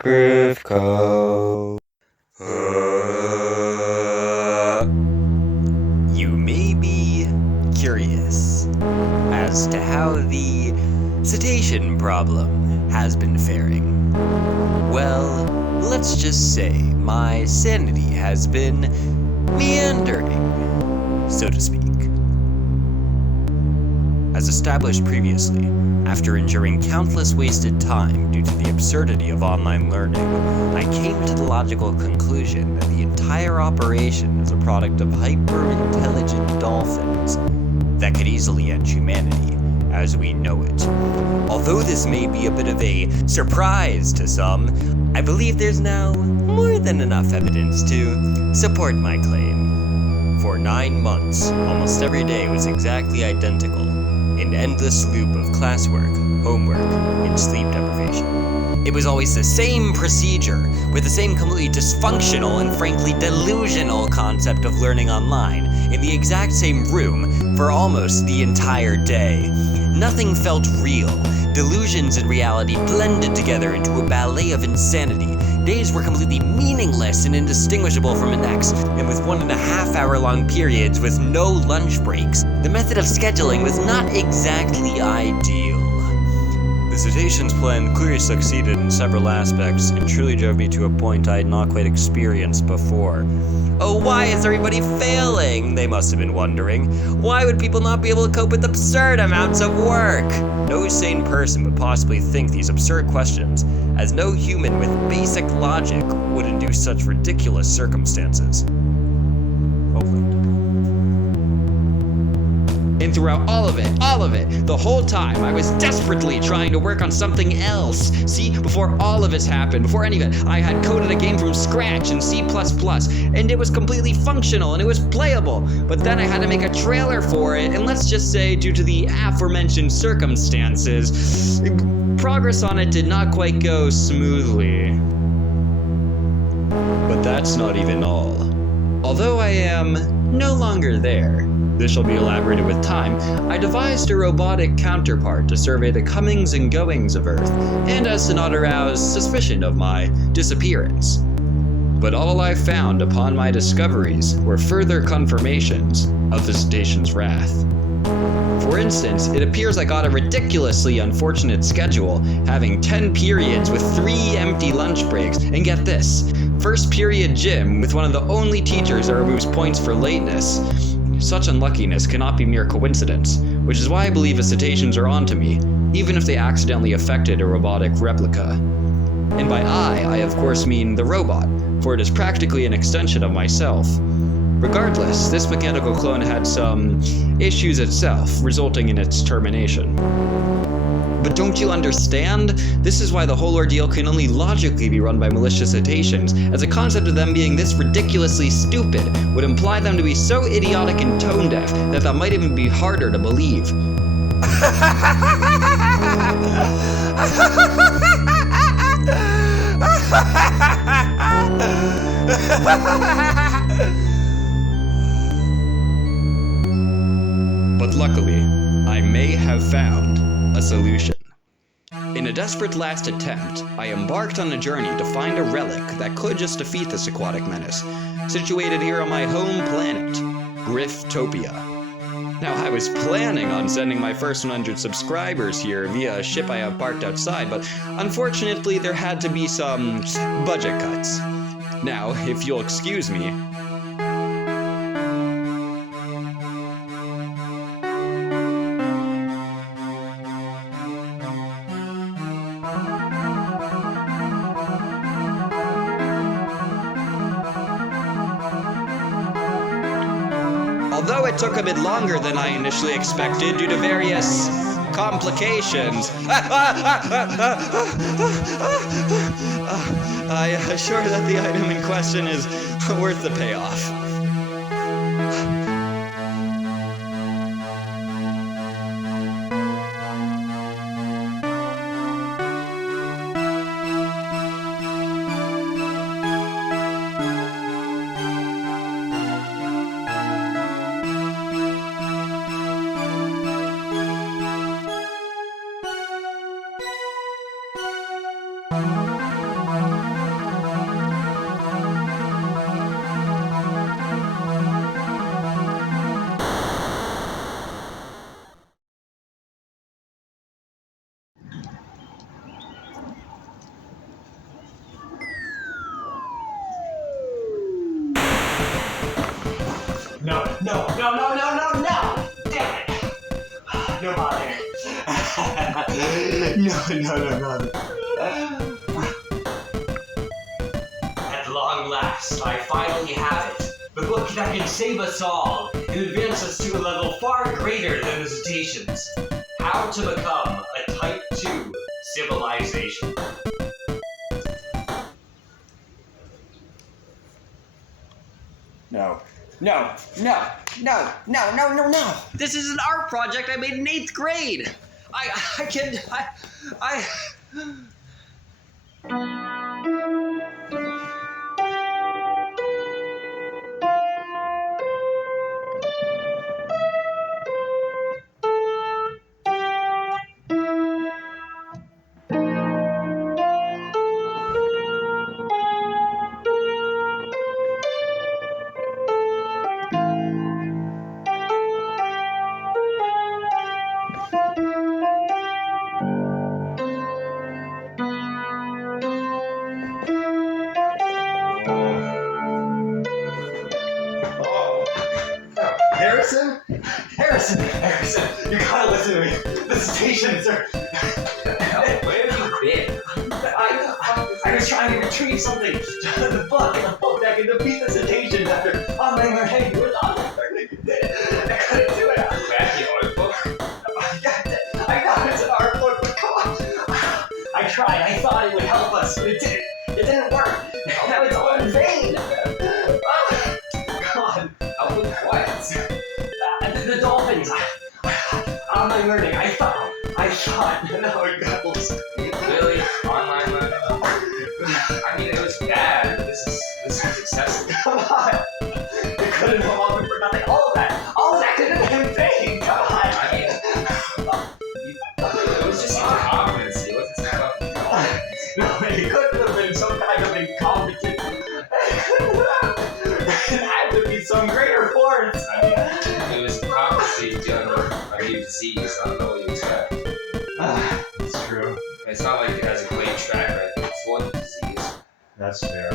Groove Code. You may be curious as to how the cetacean problem has been faring. Well, let's just say my sanity has been meandering, so to speak. As established previously, after enduring countless wasted time due to the absurdity of online learning, I came to the logical conclusion that the entire operation is a product of hyper-intelligent dolphins that could easily end humanity as we know it. Although this may be a bit of a surprise to some, I believe there's now more than enough evidence to support my claim. For 9 months, almost every day was exactly identical. An endless loop of classwork, homework, and sleep deprivation. It was always the same procedure, with the same completely dysfunctional and frankly delusional concept of learning online, in the exact same room for almost the entire day. Nothing felt real. Delusions and reality blended together into a ballet of insanity. Days were completely meaningless and indistinguishable from the next, and with 1.5 hour long periods with no lunch breaks, the method of scheduling was not exactly ideal. The cetaceans plan clearly succeeded in several aspects and truly drove me to a point I had not quite experienced before. Oh, why is everybody failing? They must have been wondering. Why would people not be able to cope with absurd amounts of work? No sane person would possibly think these absurd questions, as no human with basic logic would induce such ridiculous circumstances. And throughout all of it, the whole time, I was desperately trying to work on something else. See, before all of this happened, before any of it, I had coded a game from scratch in C++, and it was completely functional, and it was playable. But then I had to make a trailer for it, and let's just say, due to the aforementioned circumstances, progress on it did not quite go smoothly. But that's not even all. Although I am no longer there, this shall be elaborated with time, I devised a robotic counterpart to survey the comings and goings of Earth, and as to not arouse suspicion of my disappearance. But all I found upon my discoveries were further confirmations of the cetacean's wrath. For instance, it appears I got a ridiculously unfortunate schedule, having 10 periods with 3 empty lunch breaks, and get this, first period gym with one of the only teachers that removes points for lateness. Such unluckiness cannot be mere coincidence, which is why I believe the cetaceans are onto me, even if they accidentally affected a robotic replica. And by I of course mean the robot, for it is practically an extension of myself. Regardless, this mechanical clone had some issues itself, resulting in its termination. But don't you understand? This is why the whole ordeal can only logically be run by malicious cetaceans, as the concept of them being this ridiculously stupid would imply them to be so idiotic and tone deaf that might even be harder to believe. But luckily, I may have found a solution. In a desperate last attempt, I embarked on a journey to find a relic that could just defeat this aquatic menace, situated here on my home planet, Grifftopia. Now, I was planning on sending my first 100 subscribers here via a ship I have parked outside, but unfortunately there had to be some budget cuts. Now, if you'll excuse me, although it took a bit longer than I initially expected due to various complications, I assure that the item in question is worth the payoff. No! Damn it! No bother. No. At long last, I finally have it. The book that can save us all and advance us to a level far greater than the cetaceans. How to become a Type 2 civilization. No. This is an art project I made in 8th grade. Harrison, you gotta listen to me. The cetaceans are... Where have you been? I was trying to retrieve something. The book that can defeat the cetaceans after online learning. It was online learning. I couldn't do it. That's the art book? I know it's an art book, but come on. I tried. I thought it would help us, but it didn't. It didn't work. Now it's all in vain. Come on. Help with what? The dolphins. Online learning. I thought. No, it goes. Really? Online learning? I mean, it was bad. This is excessive. Come on. It couldn't have all been for nothing. All of that could have been in vain. Come on. I mean, it was just incompetency. It wasn't fucking competence. No, it couldn't have been some kind of incompetence. It had to be some greater force. I mean, it was incompetency dealing with a new disease. I don't know what you expect. That's true. It's not like it has a great track record for the disease. That's fair.